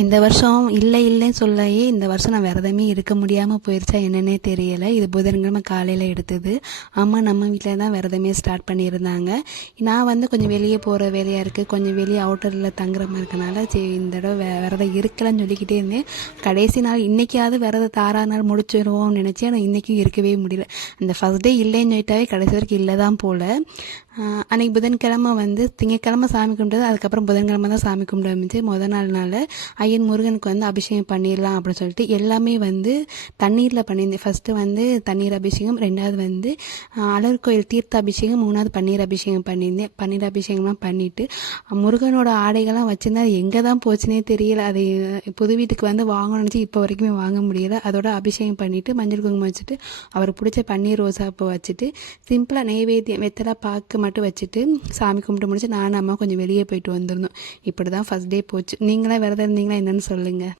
இந்த வருஷம் இல்லைன்னு சொல்லயே இந்த வருஷம் நான் விரதமே இருக்க முடியாமல் போயிடுச்சா என்னன்னே தெரியலை. இது புதன்கிழமை காலையில் எடுத்தது. அம்மா நம்ம வீட்டில் தான் விரதமே ஸ்டார்ட் பண்ணியிருந்தாங்க. நான் கொஞ்சம் வெளியே போகிற வேலையாக இருக்குது, கொஞ்சம் வெளியே அவுட்டரில் தங்குற மாதிரி இருக்கனால சரி இந்த தடவை விரதம் இருக்கலாம்னு சொல்லிக்கிட்டே இருந்தேன். கடைசி நாள் இன்றைக்காவது விரதத்தை 6ஆவது நாள் முடிச்சிடுவோம்னு நினச்சேன். ஆனால் இன்றைக்கும் இருக்கவே முடியல. அந்த ஃபஸ்ட் டே இல்லைன்னு சொல்லிட்டாவே கடைசி வரைக்கும் இல்லை தான் போல். அன்றைக்கி புதன்கிழமை திங்கக்கிழமை சாமி கும்பிட்டது, அதுக்கப்புறம் புதன்கிழமை தான் சாமி கும்பிட ஆரம்பிச்சு. முதல் நாள் ஐயன் முருகனுக்கு அபிஷேகம் பண்ணிடலாம் அப்படின்னு சொல்லிட்டு எல்லாமே தண்ணீரில் பண்ணியிருந்தேன். ஃபஸ்ட்டு தண்ணீர் அபிஷேகம், ரெண்டாவது அழகர் கோயில் தீர்த்த அபிஷேகம், மூணாவது பன்னீர் அபிஷேகம் பண்ணியிருந்தேன். பன்னீர் அபிஷேகம்லாம் பண்ணிவிட்டு முருகனோட ஆடைகள்லாம் வச்சுருந்தா அது எங்கே தான் போச்சுனே தெரியல. அது புது வீட்டுக்கு வாங்கணும்னு நினச்சி இப்போ வரைக்குமே வாங்க முடியல. அதோட அபிஷேகம் பண்ணிவிட்டு மஞ்சள் குங்குமம் வச்சுட்டு அவருக்கு பிடிச்ச பன்னீர் ரோசாப்பூ வச்சுட்டு சிம்பிளாக நெய்வேத்தியம் வெத்தலை பாக்கு மட்டும் வச்சுட்டு சாமி கும்பிட்டு முடிச்சு நானும் அம்மா கொஞ்சம் வெளியே போயிட்டு வந்திருந்தோம். இப்படி தான் ஃபஸ்ட் டே போச்சு. நீங்களாம் விரதம் இருந்தீங்களா என்னன்னு சொல்லுங்கள்.